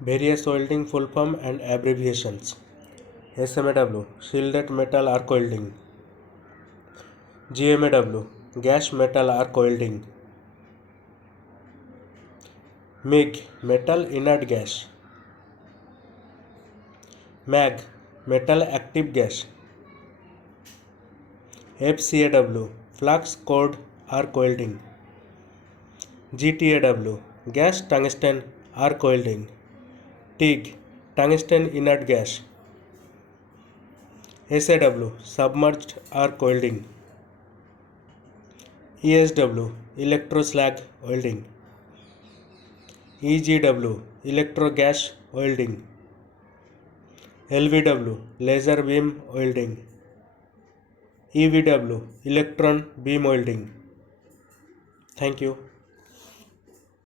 Various welding full form and abbreviations. SMAW shielded metal arc welding. GMAW gas metal arc welding. MIG metal inert gas. MAG metal active gas. FCAW flux cord arc welding. GTAW gas tungsten arc welding. TIG tungsten inert gas. SAW submerged arc welding. ESW electro slag welding. EGW electro gas welding. LVW laser beam welding. EVW electron beam welding. Thank you.